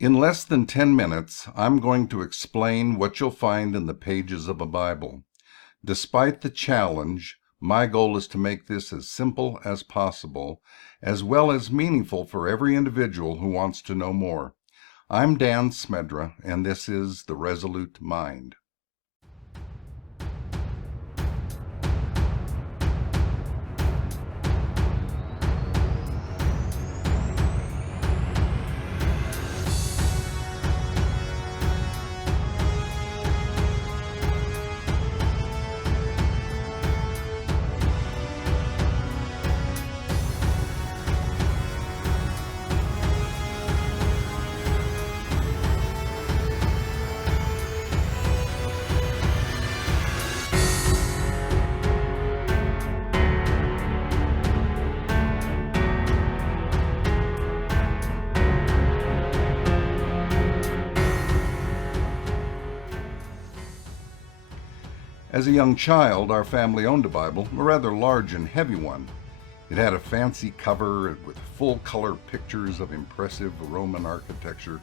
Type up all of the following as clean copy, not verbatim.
In less than 10 minutes, I'm going to explain what you'll find in the pages of a Bible. Despite the challenge, my goal is to make this as simple as possible, as well as meaningful for every individual who wants to know more. I'm Dan Smedra, and this is The Resolute Mind. As a young child, our family owned a Bible, a rather large and heavy one. It had a fancy cover with full-color pictures of impressive Roman architecture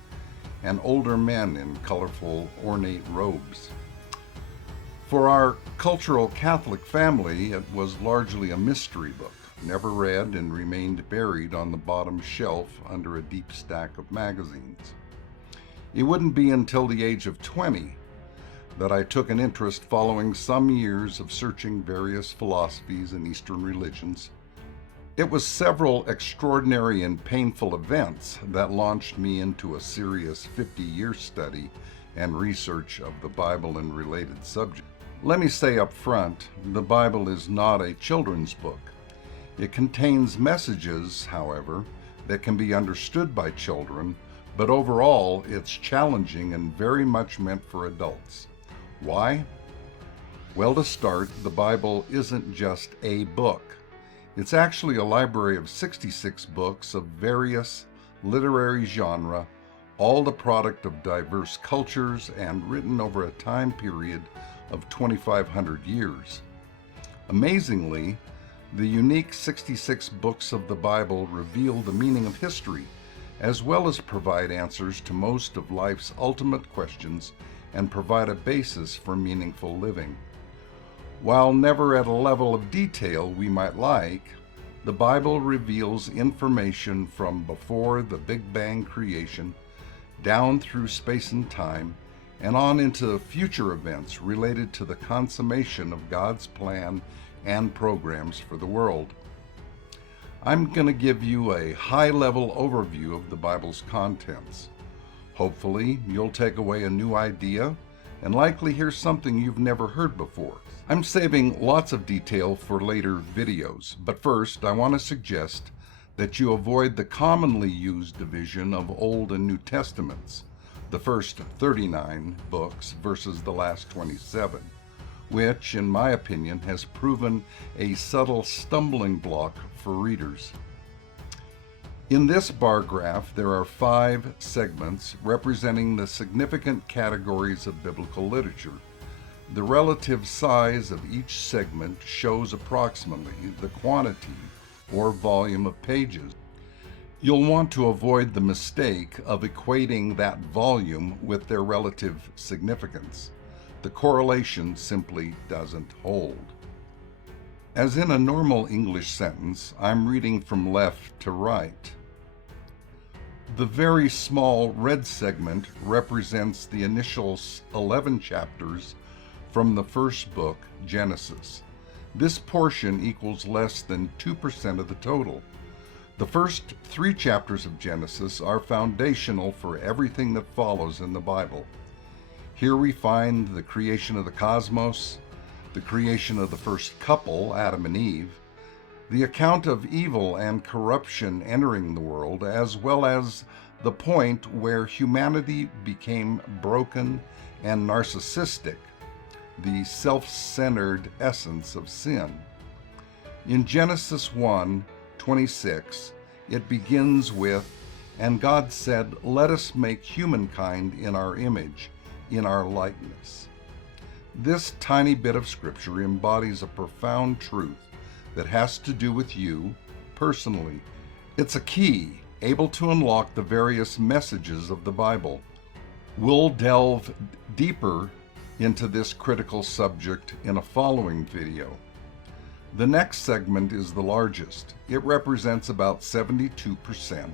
and older men in colorful, ornate robes. For our cultural Catholic family, it was largely a mystery book, never read and remained buried on the bottom shelf under a deep stack of magazines. It wouldn't be until the age of 20 that I took an interest following some years of searching various philosophies and Eastern religions. It was several extraordinary and painful events that launched me into a serious 50-year study and research of the Bible and related subjects. Let me say up front, the Bible is not a children's book. It contains messages, however, that can be understood by children, but overall it's challenging and very much meant for adults. Why? Well, to start, the Bible isn't just a book. It's actually a library of 66 books of various literary genre, all the product of diverse cultures and written over a time period of 2,500 years. Amazingly, the unique 66 books of the Bible reveal the meaning of history, as well as provide answers to most of life's ultimate questions and provide a basis for meaningful living. While never at a level of detail we might like, the Bible reveals information from before the Big Bang creation, down through space and time, and on into future events related to the consummation of God's plan and programs for the world. I'm going to give you a high-level overview of the Bible's contents. Hopefully, you'll take away a new idea and likely hear something you've never heard before. I'm saving lots of detail for later videos, but first I want to suggest that you avoid the commonly used division of Old and New Testaments, the first 39 books versus the last 27, which, in my opinion, has proven a subtle stumbling block for readers. In this bar graph, there are 5 segments representing the significant categories of biblical literature. The relative size of each segment shows approximately the quantity or volume of pages. You'll want to avoid the mistake of equating that volume with their relative significance. The correlation simply doesn't hold. As in a normal English sentence, I'm reading from left to right. The very small red segment represents the initial 11 chapters from the first book, Genesis. This portion equals less than 2% of the total. The first 3 chapters of Genesis are foundational for everything that follows in the Bible. Here we find the creation of the cosmos, the creation of the first couple, Adam and Eve, the account of evil and corruption entering the world, as well as the point where humanity became broken and narcissistic, the self-centered essence of sin. In Genesis 1:26, it begins with, "And God said, let us make humankind in our image, in our likeness." This tiny bit of scripture embodies a profound truth that has to do with you personally. It's a key able to unlock the various messages of the Bible. We'll delve deeper into this critical subject in a following video. The next segment is the largest. It represents about 72%,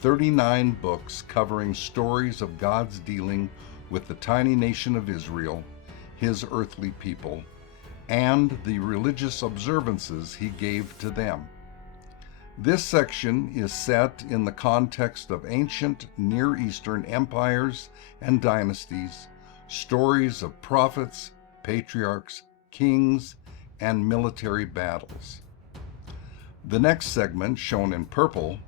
39 books covering stories of God's dealing with the tiny nation of Israel, his earthly people, and the religious observances he gave to them. This section is set in the context of ancient Near Eastern empires and dynasties, stories of prophets, patriarchs, kings, and military battles. The next segment, shown in purple,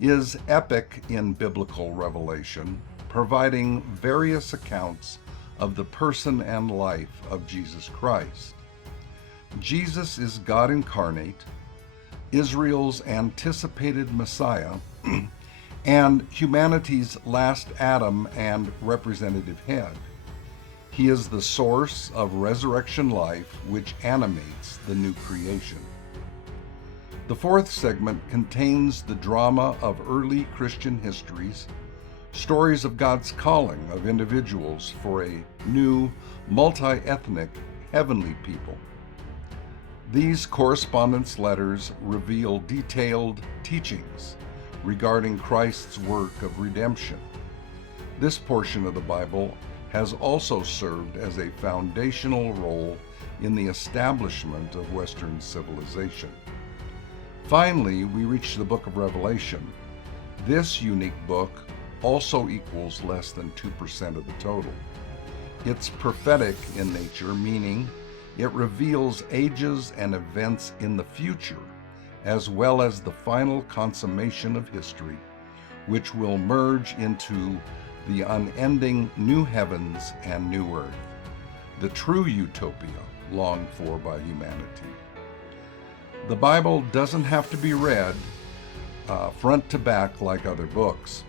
is epic in biblical revelation, providing various accounts of the person and life of Jesus Christ. Jesus is God incarnate, Israel's anticipated Messiah, and humanity's last Adam and representative head. He is the source of resurrection life which animates the new creation. The fourth segment contains the drama of early Christian histories, stories of God's calling of individuals for a new, multi-ethnic, heavenly people. These correspondence letters reveal detailed teachings regarding Christ's work of redemption. This portion of the Bible has also served as a foundational role in the establishment of Western civilization. Finally, we reach the book of Revelation. This unique book also equals less than 2% of the total. It's prophetic in nature, meaning it reveals ages and events in the future, as well as the final consummation of history, which will merge into the unending new heavens and new earth, the true utopia longed for by humanity. The Bible doesn't have to be read front to back like other books.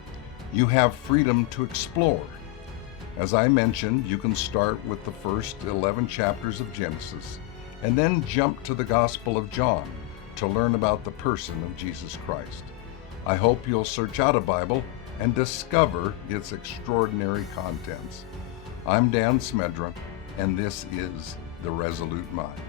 You have freedom to explore. As I mentioned, you can start with the first 11 chapters of Genesis and then jump to the Gospel of John to learn about the person of Jesus Christ. I hope you'll search out a Bible and discover its extraordinary contents. I'm Dan Smedra, and this is The Resolute Mind.